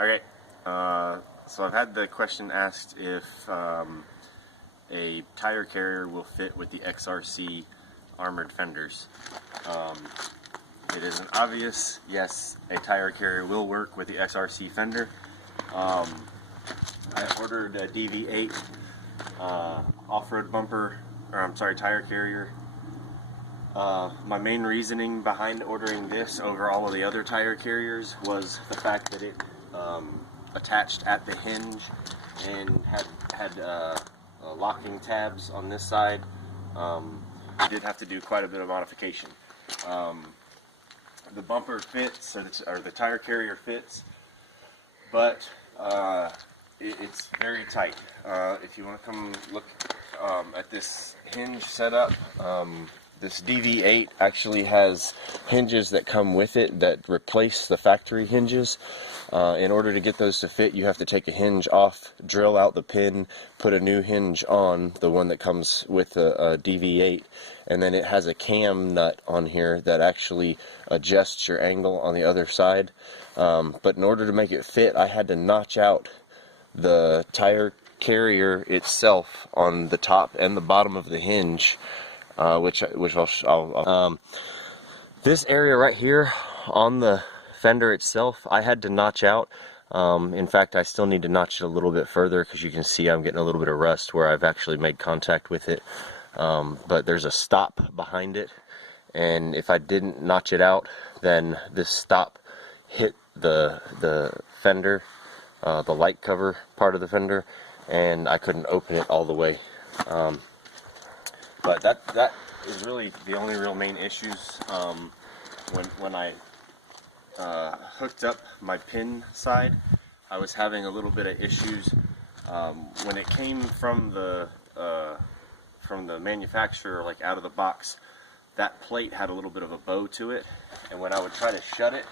Okay, so I've had the question asked if a tire carrier will fit with the XRC armored fenders. It is an obvious yes, a tire carrier will work with the XRC fender. I ordered a DV8 off-road bumper, or I'm sorry, tire carrier. My main reasoning behind ordering this over all of the other tire carriers was the fact that it attached at the hinge and had locking tabs on this side. Did have to do quite a bit of modification. The bumper fits, or the tire carrier fits, but it's very tight. If you want to come look at this hinge setup, this DV8 actually has hinges that come with it that replace the factory hinges. In order to get those to fit, you have to take a hinge off, drill out the pin, put a new hinge on, the one that comes with a DV8, and then it has a cam nut on here that actually adjusts your angle on the other side. But in order to make it fit, I had to notch out the tire carrier itself on the top and the bottom of the hinge, which I'll this area right here on the fender itself, I had to notch out. In fact, I still need to notch it a little bit further because you can see I'm getting a little bit of rust where I've actually made contact with it. But there's a stop behind it, and if I didn't notch it out, then this stop hit the fender, the light cover part of the fender, and I couldn't open it all the way. But that is really the only real main issues. When I hooked up my pin side, I was having a little bit of issues. When it came from the manufacturer, like out of the box, that plate had a little bit of a bow to it, and when I would try to shut it,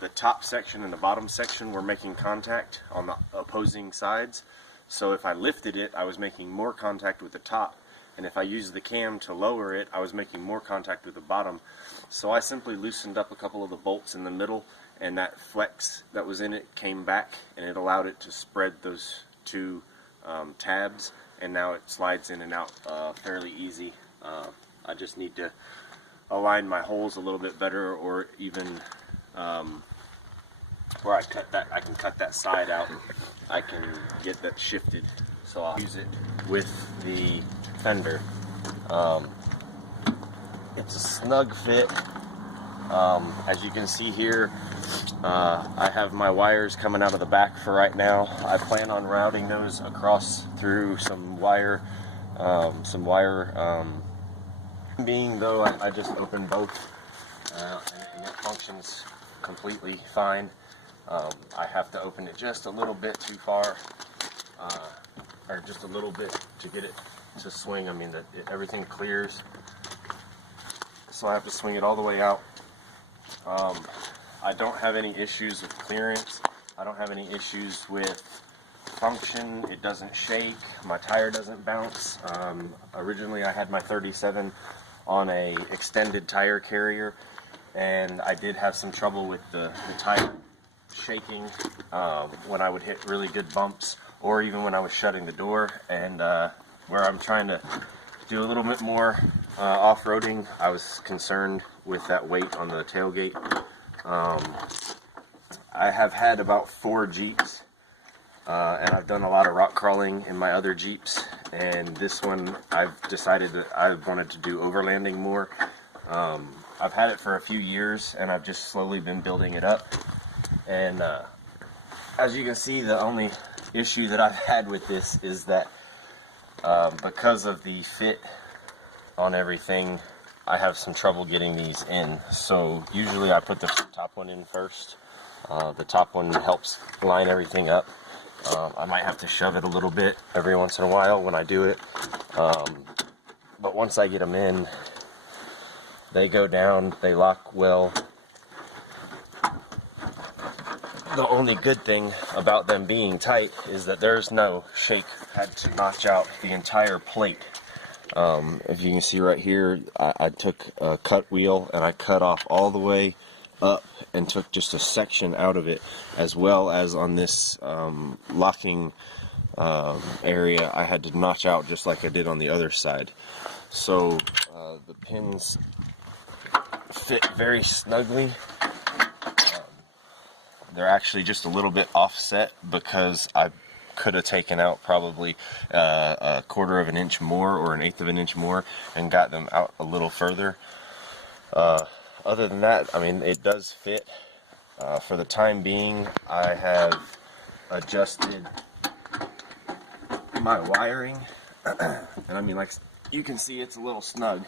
the top section and the bottom section were making contact on the opposing sides. So if I lifted it, I was making more contact with the top, and if I used the cam to lower it, I was making more contact with the bottom. So I simply loosened up a couple of the bolts in the middle, and that flex that was in it came back, and it allowed it to spread those two tabs, and now it slides in and out fairly easy. I just need to align my holes a little bit better, or even where I can cut that side out, I can get that shifted, so I'll use it with the fender. It's a snug fit. As you can see here, I have my wires coming out of the back for right now. I plan on routing those across through some wire, being though I just opened both, and it functions completely fine. I have to open it just a little bit too far, or just a little bit to get it to swing. I mean, everything clears, so I have to swing it all the way out. I don't have any issues with clearance. I don't have any issues with function. It doesn't shake. My tire doesn't bounce. Originally I had my 37 on a extended tire carrier, and I did have some trouble with the tire shaking when I would hit really good bumps, or even when I was shutting the door. And where I'm trying to do a little bit more off-roading, I was concerned with that weight on the tailgate. I have had about 4 Jeeps, and I've done a lot of rock crawling in my other Jeeps, and this one I've decided that I wanted to do overlanding more. I've had it for a few years, and I've just slowly been building it up. And as you can see, the only issue that I've had with this is that because of the fit on everything, I have some trouble getting these in. So usually I put the top one in first. The top one helps line everything up. I might have to shove it a little bit every once in a while when I do it. But once I get them in, they go down, they lock well. The only good thing about them being tight is that there's no shake. I had to notch out the entire plate. If you can see right here, I took a cut wheel and I cut off all the way up and took just a section out of it, as well as on this locking area I had to notch out just like I did on the other side. So the pins fit very snugly. They're actually just a little bit offset because I could have taken out probably a 1/4 of an inch more or an 1/8 of an inch more and got them out a little further. Other than that, I mean, it does fit. For the time being, I have adjusted my wiring, and I mean, like you can see, it's a little snug.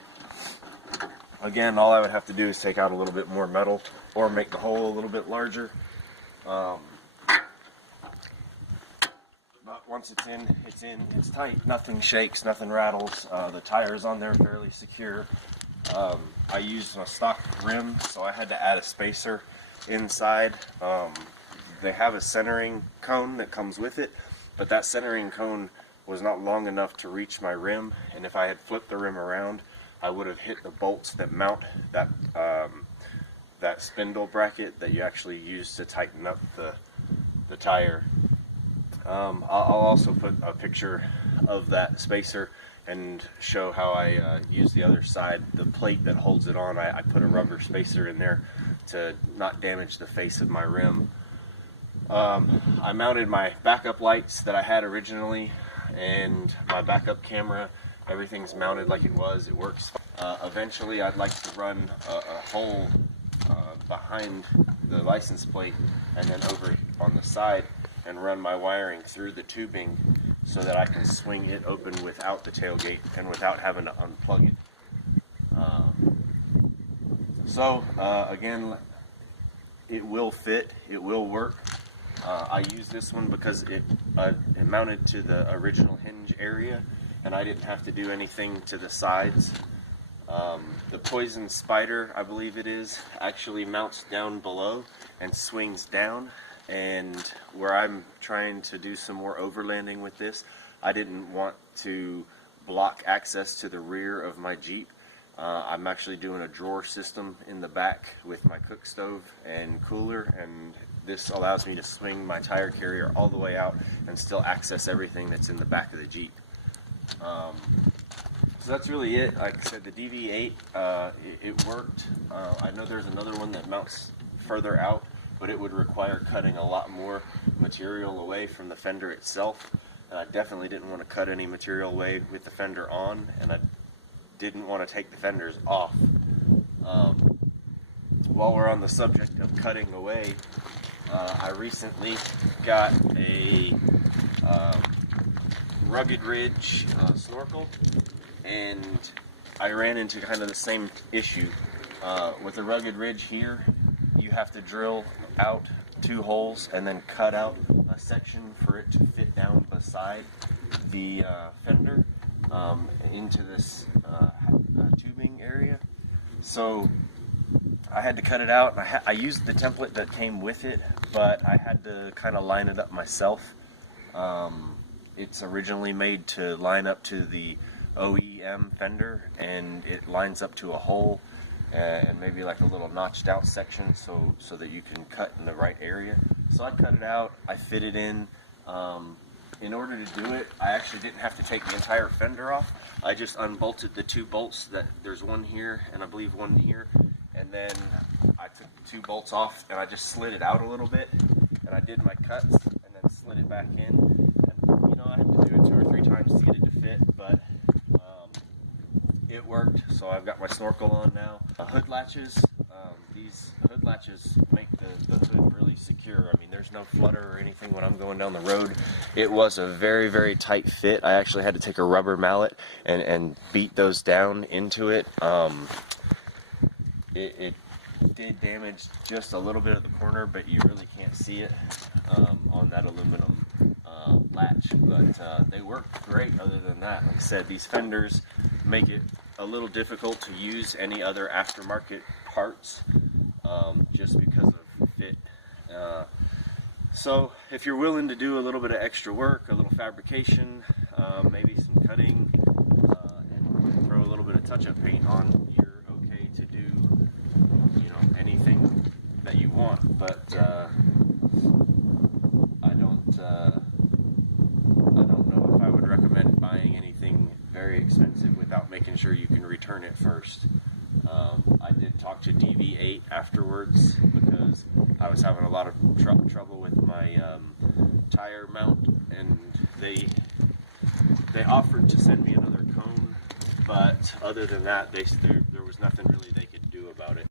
Again, all I would have to do is take out a little bit more metal or make the hole a little bit larger. But once it's in, it's tight. Nothing shakes, nothing rattles. The tire's on there fairly secure. I used a stock rim, so I had to add a spacer inside. They have a centering cone that comes with it, but that centering cone was not long enough to reach my rim, and if I had flipped the rim around, I would have hit the bolts that mount that that spindle bracket that you actually use to tighten up the tire. I'll also put a picture of that spacer and show how I use the other side. The plate that holds it on, I put a rubber spacer in there to not damage the face of my rim. I mounted my backup lights that I had originally and my backup camera. Everything's mounted like it was. It works. Eventually I'd like to run a hole behind the license plate and then over on the side and run my wiring through the tubing so that I can swing it open without the tailgate and without having to unplug it. Again, it will fit, it will work. I use this one because it mounted to the original hinge area and I didn't have to do anything to the sides. The Poison Spider, I believe it is, actually mounts down below and swings down, and where I'm trying to do some more overlanding with this, I didn't want to block access to the rear of my Jeep. I'm actually doing a drawer system in the back with my cook stove and cooler, and this allows me to swing my tire carrier all the way out and still access everything that's in the back of the Jeep. So that's really it. Like I said, the DV8, it worked. I know there's another one that mounts further out, but it would require cutting a lot more material away from the fender itself. And I definitely didn't want to cut any material away with the fender on, and I didn't want to take the fenders off. While we're on the subject of cutting away, I recently got a Rugged Ridge snorkel, and I ran into kind of the same issue. With the Rugged Ridge here, you have to drill out 2 holes and then cut out a section for it to fit down beside the fender into this tubing area. So I had to cut it out, and I used the template that came with it, but I had to kind of line it up myself. It's originally made to line up to the OEM fender, and it lines up to a hole and maybe like a little notched out section so that you can cut in the right area. So I cut it out, I fit it in. In order to do it, I actually didn't have to take the entire fender off. I just unbolted the 2 bolts. There's one here and I believe one here, and then I took the 2 bolts off and I just slid it out a little bit, and I did my cuts and then slid it back in. And you know, I had to do it 2 or 3 times to get it to fit, but it worked. So I've got my snorkel on now. Hood latches. These hood latches make the hood really secure. I mean, there's no flutter or anything when I'm going down the road. It was a very, very tight fit. I actually had to take a rubber mallet and beat those down into it. It did damage just a little bit of the corner, but you really can't see it on that aluminum latch. But they work great other than that. Like I said, these fenders make it a little difficult to use any other aftermarket parts just because of fit. So if you're willing to do a little bit of extra work, a little fabrication, maybe some cutting, and throw a little bit of touch-up paint on, you're okay to do, you know, anything but I don't know if I would recommend buying anything very expensive without making sure you can return it first. I did talk to DV8 afterwards because I was having a lot of trouble with my tire mount, and they offered to send me another cone, but other than that, there was nothing really they could do about it.